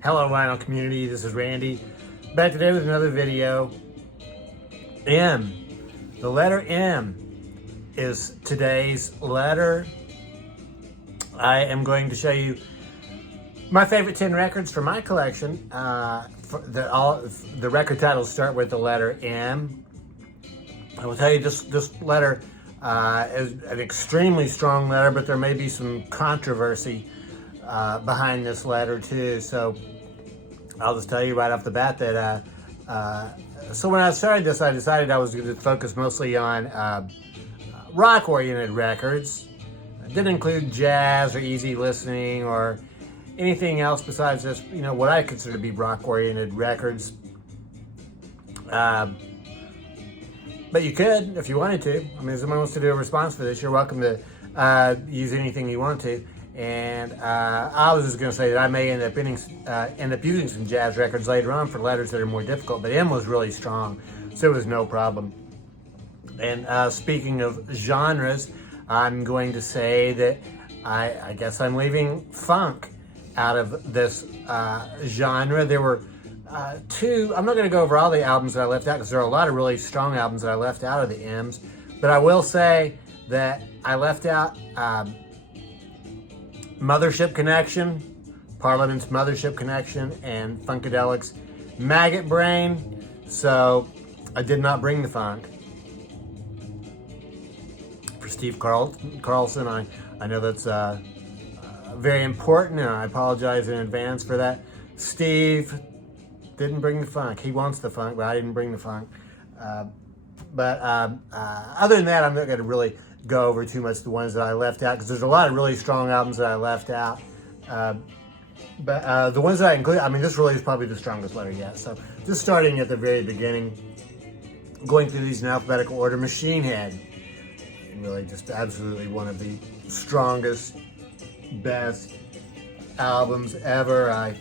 Hello vinyl community, this is Randy. Back today with another video. M. The letter M is today's letter. I am going to show you my favorite 10 records from my collection. The record titles start with the letter M. I will tell you this letter is an extremely strong letter, but there may be some controversy behind this letter too. So I'll just tell you right off the bat that so when I started this, I decided I was going to focus mostly on rock-oriented records. I didn't include jazz or easy listening or anything else besides just, what I consider to be rock-oriented records. But you could, if you wanted to. I mean, if someone wants to do a response for this, you're welcome to use anything you want to. And I was just going to say that I may end up using some jazz records later on for letters that are more difficult, but M was really strong, so it was no problem. And speaking of genres, I'm going to say that I guess I'm leaving funk out of this genre. There were two. I'm not going to go over all the albums that I left out because there are a lot of really strong albums that I left out of the M's, but I will say that I left out Mothership Connection, Parliament's Mothership Connection, and Funkadelic's Maggot Brain, so I did not bring the funk. For Steve Carlson, I know that's very important, and I apologize in advance for that. Steve didn't bring the funk. He wants the funk, but I didn't bring the funk. But other than that, I'm not going to really go over too much the ones that I left out because there's a lot of really strong albums that I left out. But the ones that I include, I mean, this really is probably the strongest letter yet. So just starting at the very beginning, going through these in alphabetical order, Machine Head. Really just absolutely one of the strongest, best albums ever. I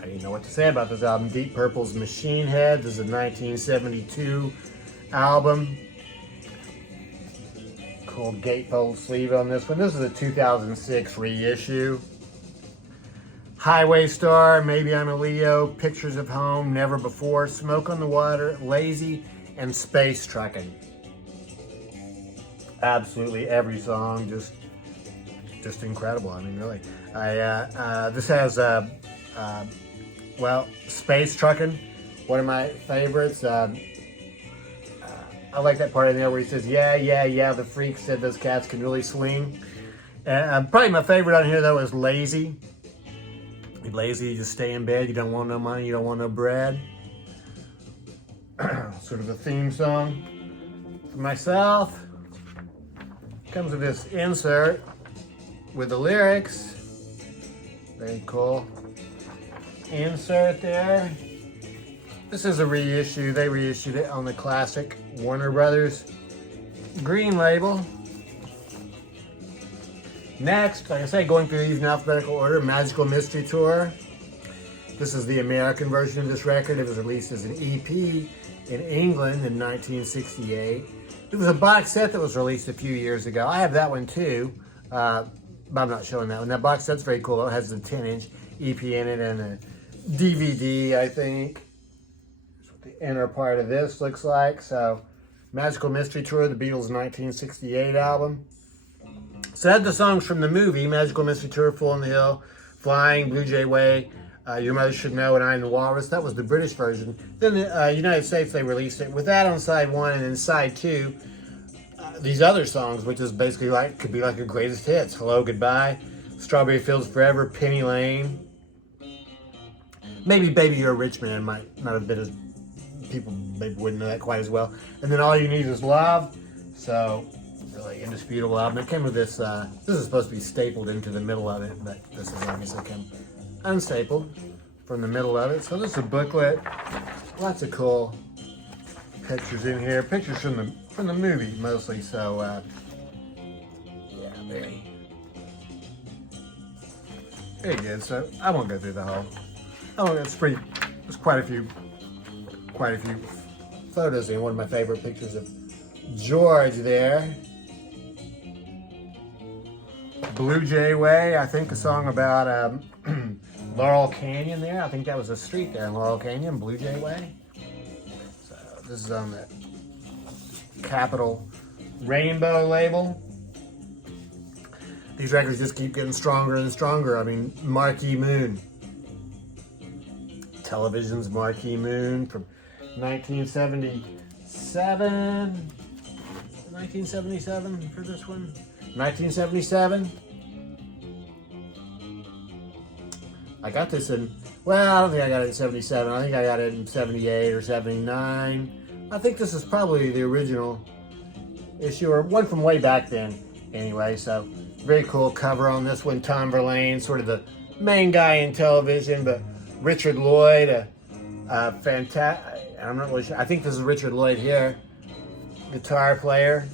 didn't know what to say about this album. Deep Purple's Machine Head. This is a 1972 album. Cool gatefold sleeve on this one. This is a 2006 reissue. Highway Star, Maybe I'm a Leo, Pictures of Home, Never Before, Smoke on the Water, Lazy, and Space Truckin'. Absolutely every song, just incredible. I mean, really. This has Space Truckin', one of my favorites. I like that part in there where he says, yeah, the freak said those cats can really swing. And probably my favorite on here, though, is Lazy. You're lazy, you just stay in bed, you don't want no money, you don't want no bread. Sort of a theme song. For myself, comes with this insert with the lyrics. Very cool. Insert there. This is a reissue. They reissued it on the classic Warner Brothers green label. Next, like I say, going through these in alphabetical order, Magical Mystery Tour. This is the American version of this record. It was released as an EP in England in 1968. It was a box set that was released a few years ago. I have that one too, but I'm not showing that one. That box set's very cool. It has a 10-inch EP in it and a DVD, I think. The inner part of this looks like. So, Magical Mystery Tour, the Beatles' 1968 album. So it had the songs from the movie, Magical Mystery Tour, Full on the Hill, Flying, Blue Jay Way, Your Mother Should Know, and I Am the Walrus. That was the British version. Then the United States, they released it with that on side one, and then side two, these other songs, which is basically could be like a greatest hits. Hello, Goodbye, Strawberry Fields Forever, Penny Lane. Maybe Baby You're a Rich Man might not have been as, people maybe wouldn't know that quite as well. And then All You Need Is Love. So, really indisputable album. It came with this, this is supposed to be stapled into the middle of it, but this is obviously came unstapled from the middle of it. So this is a booklet. Lots of cool pictures in here. Pictures from the movie mostly. So, yeah, very good. So I won't go through the whole. Oh, it's pretty. There's quite a few photos in. One of my favorite pictures of George there. Blue Jay Way, I think a song about Laurel Canyon there. I think that was a street there in Laurel Canyon, Blue Jay Way. So this is on the Capital Rainbow label. These records just keep getting stronger and stronger. I mean, Marquee Moon. Television's Marquee Moon from 1977. 1977 for this one. 1977. I got this in, well, I don't think I got it in 77. I think I got it in 78 or 79. I think this is probably the original issue, or one from way back then anyway. So very cool cover on this one. Tom Verlaine, sort of the main guy in television, but Richard Lloyd, fantastic. I'm not really sure. I think this is Richard Lloyd here, guitar player.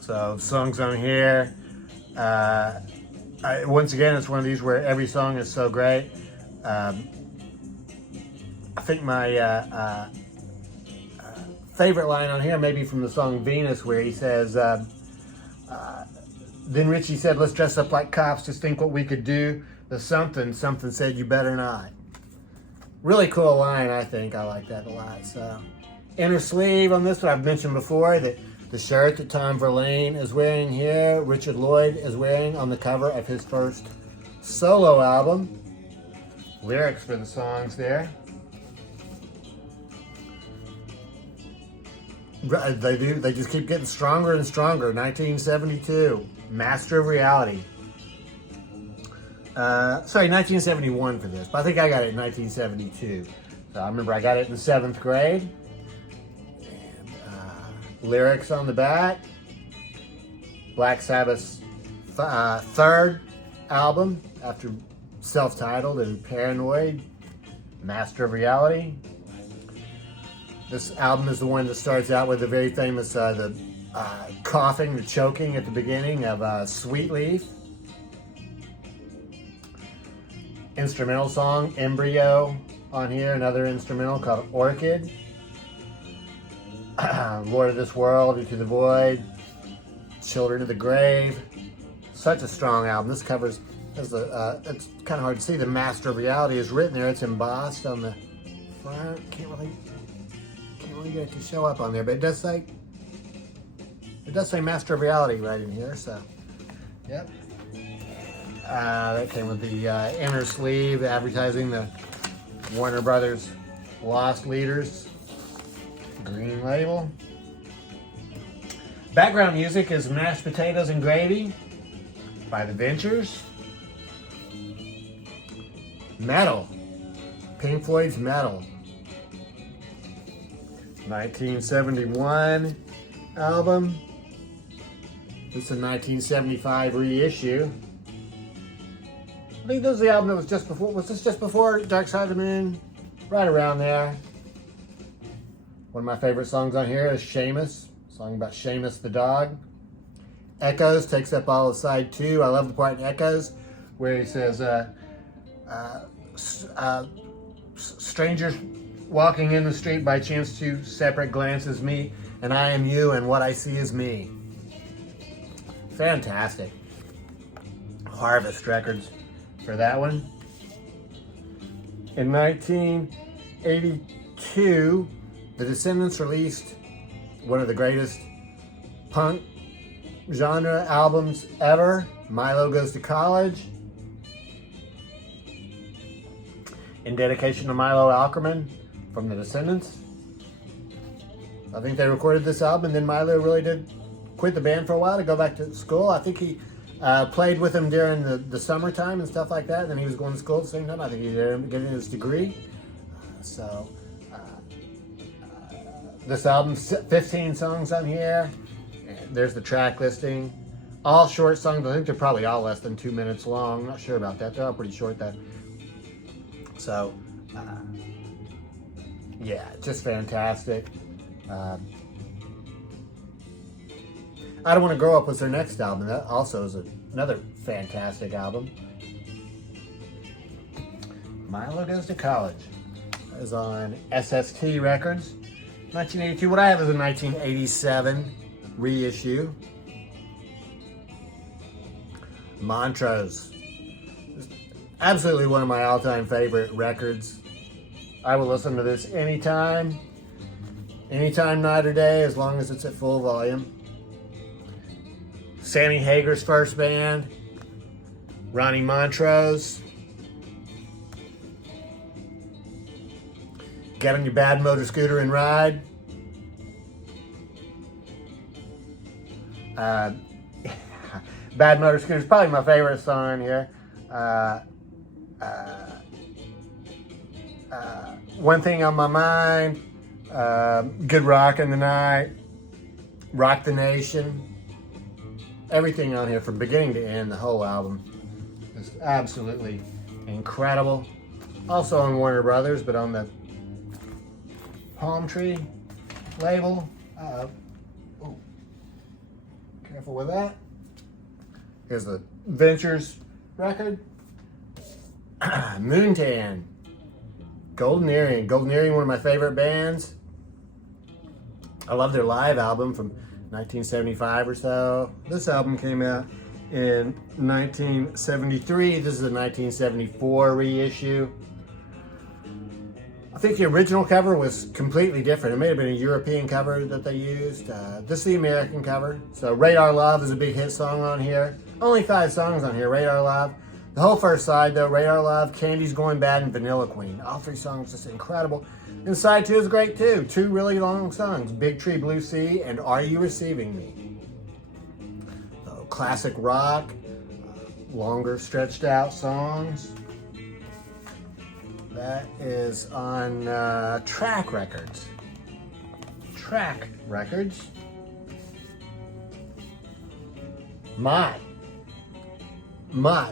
So songs on here. Once again, it's one of these where every song is so great. I think my favorite line on here, maybe from the song Venus, where he says, then Richie said, let's dress up like cops, just think what we could do. The something said, you better not. Really cool line, I think. I like that a lot. So, inner sleeve on this one, I've mentioned before that the shirt that Tom Verlaine is wearing here, Richard Lloyd is wearing on the cover of his first solo album. Lyrics for the songs there. They just keep getting stronger and stronger. 1972, Master of Reality. Sorry, 1971 for this, but I think I got it in 1972. So I remember I got it in 7th grade. And lyrics on the back. Black Sabbath's third album after self-titled and Paranoid, Master of Reality. This album is the one that starts out with the very famous the coughing, the choking at the beginning of Sweet Leaf. Instrumental song, Embryo on here, another instrumental called Orchid. Lord of This World, Into the Void, Children of the Grave. Such a strong album. This covers, it's kind of hard to see, the Master of Reality is written there. It's embossed on the front. Can't really get it to show up on there, but it does say Master of Reality right in here, so, yep. That came with the inner sleeve, advertising the Warner Brothers Lost Leaders green label. Background music is Mashed Potatoes and Gravy by The Ventures. Metal, Pink Floyd's Metal. 1971 album. It's a 1975 reissue. I think this is the album that was just before, was this just before Dark Side of the Moon? Right around there. One of my favorite songs on here is Seamus, a song about Seamus the dog. Echoes takes up all of side 2. I love the part in Echoes where he says, strangers walking in the street by chance, 2 separate glances meet, and I am you and what I see is me. Fantastic. Harvest Records for that one. In 1982, the Descendants released one of the greatest punk genre albums ever, Milo Goes to College. In dedication to Milo Alkerman from the Descendants. I think they recorded this album, and then Milo really did quit the band for a while to go back to school. I think he played with him during the summertime and stuff like that, and then he was going to school at the same time. I think he did getting his degree. This album's 15 songs on here. There's the track listing. All short songs. I think they're probably all less than 2 minutes long. I'm not sure about that. They're all pretty short though. So, yeah, just fantastic. I Don't Want to Grow Up was their next album. That also is another fantastic album. Milo Goes to College. That is on SST Records. 1982. What I have is a 1987 reissue. Montrose. Absolutely one of my all-time favorite records. I will listen to this anytime, night or day, as long as it's at full volume. Sammy Hagar's first band, Ronnie Montrose. Get on your bad motor scooter and ride. Bad Motor Scooter is probably my favorite song here. One Thing on My Mind, Good Rock in the Night, Rock the Nation. Everything on here from beginning to end, the whole album is absolutely incredible. Also on Warner Brothers, but on the Palm Tree label. Careful with that. Here's the Ventures record. Moontan. Golden Earring. Golden Earring, one of my favorite bands. I love their live album from 1975 or so. This album came out in 1973. This is a 1974 reissue. I think the original cover was completely different. It may have been a European cover that they used. This is the American cover. So Radar Love is a big hit song on here. Only 5 songs on here, Radar Love. The whole first side though, Radar Love, Candy's Going Bad, and Vanilla Queen. All 3 songs just incredible. And side 2 is great too. 2 really long songs, Big Tree Blue Sea and Are You Receiving Me? Classic rock, longer stretched out songs. That is on Track Records. Track Records. Mott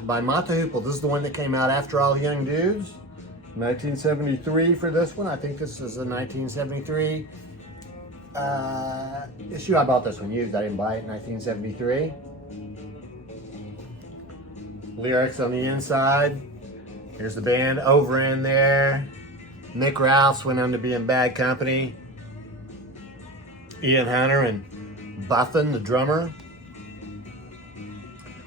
by Mott the Hoople. This is the one that came out after All the Young Dudes. 1973 for this one. I think this is a 1973 issue. I bought this one used. I didn't buy it in 1973. Lyrics on the inside. Here's the band over in there. Mick Ralphs went on to be in Bad Company. Ian Hunter and Buffin, the drummer.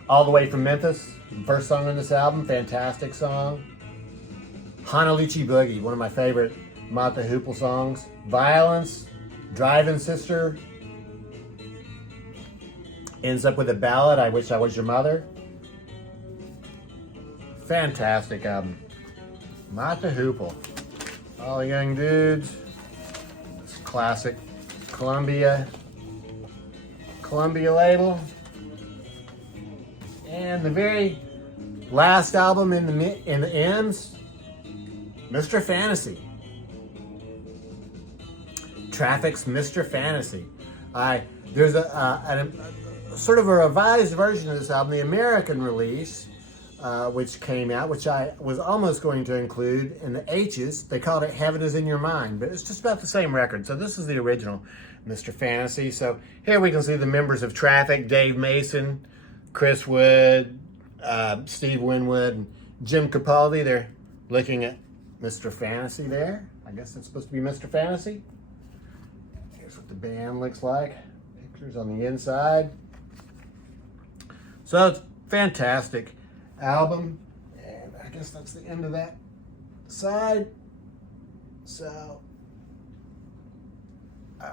All the Way from Memphis, first song on this album, fantastic song. Honolulu Boogie, one of my favorite Mott the Hoople songs. Violence, Driving Sister. Ends up with a ballad, I Wish I Was Your Mother. Fantastic album. Mott the Hoople. All the Young Dudes. This classic Columbia label. And the very last album in the M's, Mr. Fantasy. Traffic's Mr. Fantasy. There's a sort of a revised version of this album, the American release, which came out, which I was almost going to include in the H's. They called it Heaven Is In Your Mind, but it's just about the same record. So this is the original Mr. Fantasy. So here we can see the members of Traffic, Dave Mason, Chris Wood, Steve Winwood, and Jim Capaldi. They're looking at Mr. Fantasy there. I guess it's supposed to be Mr. Fantasy. Here's what the band looks like. Pictures on the inside. So it's fantastic album. And I guess that's the end of that side. So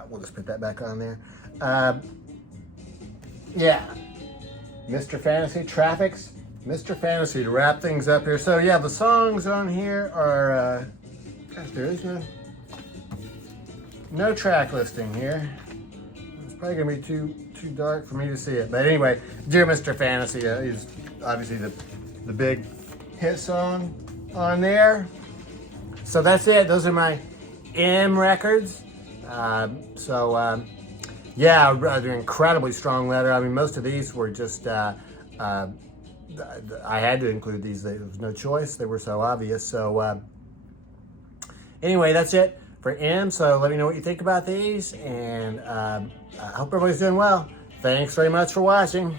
we'll just put that back on there. Yeah. Mr. Fantasy, Traffic's Mr. Fantasy, to wrap things up here. So yeah, the songs on here are, gosh, there is no track listing here. It's probably gonna be too dark for me to see it. But anyway, Dear Mr. Fantasy is obviously the big hit song on there. So that's it. Those are my M records. Yeah, they're incredibly strong letter. I mean, most of these were just, I had to include these. There was no choice. They were so obvious. So anyway, that's it for M. So let me know what you think about these. And I hope everybody's doing well. Thanks very much for watching.